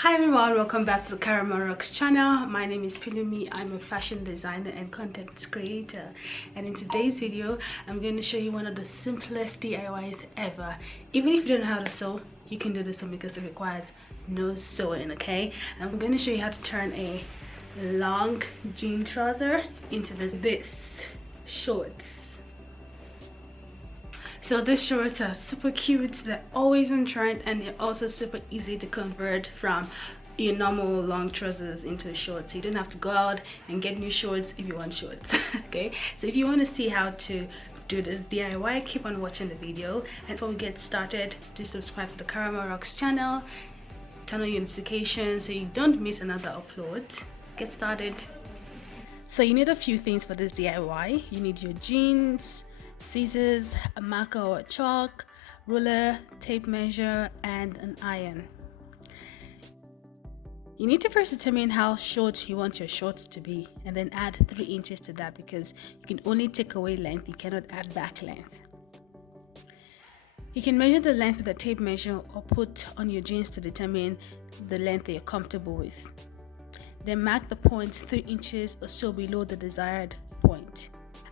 Hi everyone, welcome back to the Caramel Rocks channel. My name is Pelumi. I'm a fashion designer and content creator, and in today's video I'm going to show you one of the simplest DIYs ever. Even if you don't know how to sew, you can do this one because it requires no sewing. Okay, I'm going to show you how to turn a long jean trouser into this shorts. So these shorts are super cute, they're always on trend, and they're also super easy to convert from your normal long trousers into shorts. So you don't have to go out and get new shorts if you want shorts. Okay, so if you want to see how to do this DIY, keep on watching the video. And before we get started, do subscribe to the Caramel Rocks channel, turn on your notifications so you don't miss another upload. Get started. So you need a few things for this DIY. You need your jeans, scissors, a marker or a chalk, ruler, tape measure, and an iron. You need to first determine how short you want your shorts to be, and then add 3 inches to that, because you can only take away length, you cannot add back length. You can measure the length with a tape measure or put on your jeans to determine the length that you're comfortable with. Then mark the points 3 inches or so below the desired point.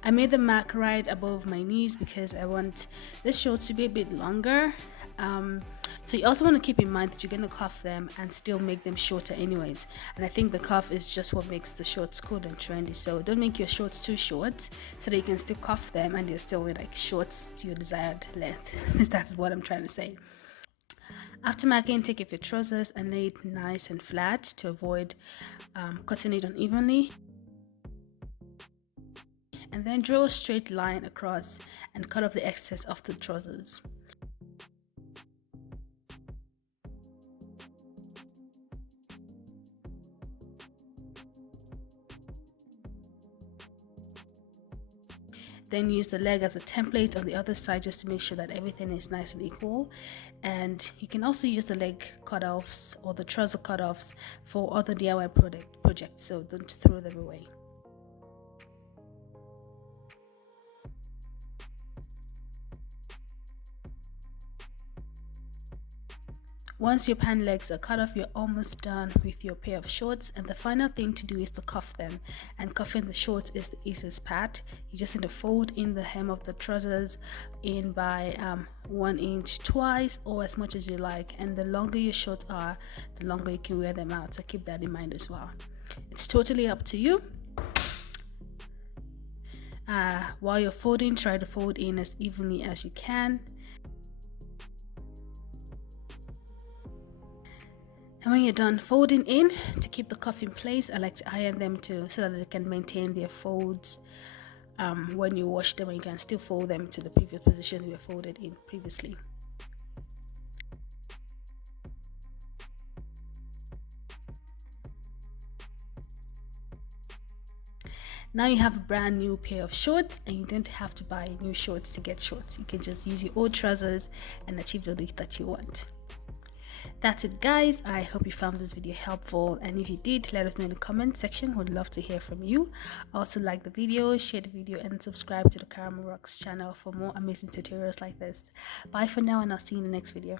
I made the mark right above my knees because I want this shorts to be a bit longer. So you also want to keep in mind that you're going to cuff them and still make them shorter anyways. And I think the cuff is just what makes the shorts cool and trendy. So don't make your shorts too short so that you can still cuff them and they're still like shorts to your desired length. That's what I'm trying to say. After marking, take off your trousers and lay it nice and flat to avoid cutting it unevenly. And then draw a straight line across and cut off the excess of the trousers. Then use the leg as a template on the other side just to make sure that everything is nice and equal. And you can also use the leg cutoffs or the trouser cutoffs for other DIY projects, so don't throw them away. Once your pant legs are cut off, you're almost done with your pair of shorts, and the final thing to do is to cuff them. And cuffing the shorts is the easiest part. You just need to fold in the hem of the trousers in by 1 inch twice, or as much as you like, and the longer your shorts are, the longer you can wear them out, so keep that in mind as well. It's totally up to you. While you're folding, try to fold in as evenly as you can. And when you're done folding in, to keep the cuff in place, I like to iron them too, so that they can maintain their folds when you wash them, and you can still fold them to the previous position they were folded in previously. Now you have a brand new pair of shorts, and you don't have to buy new shorts to get shorts. You can just use your old trousers and achieve the look that you want. That's it, guys. I hope you found this video helpful, and if you did, let us know in the comment section. Would love to hear from you. Also, like the video, share the video, and subscribe to the Caramel Rocks channel for more amazing tutorials like this. Bye for now, and I'll see you in the next video.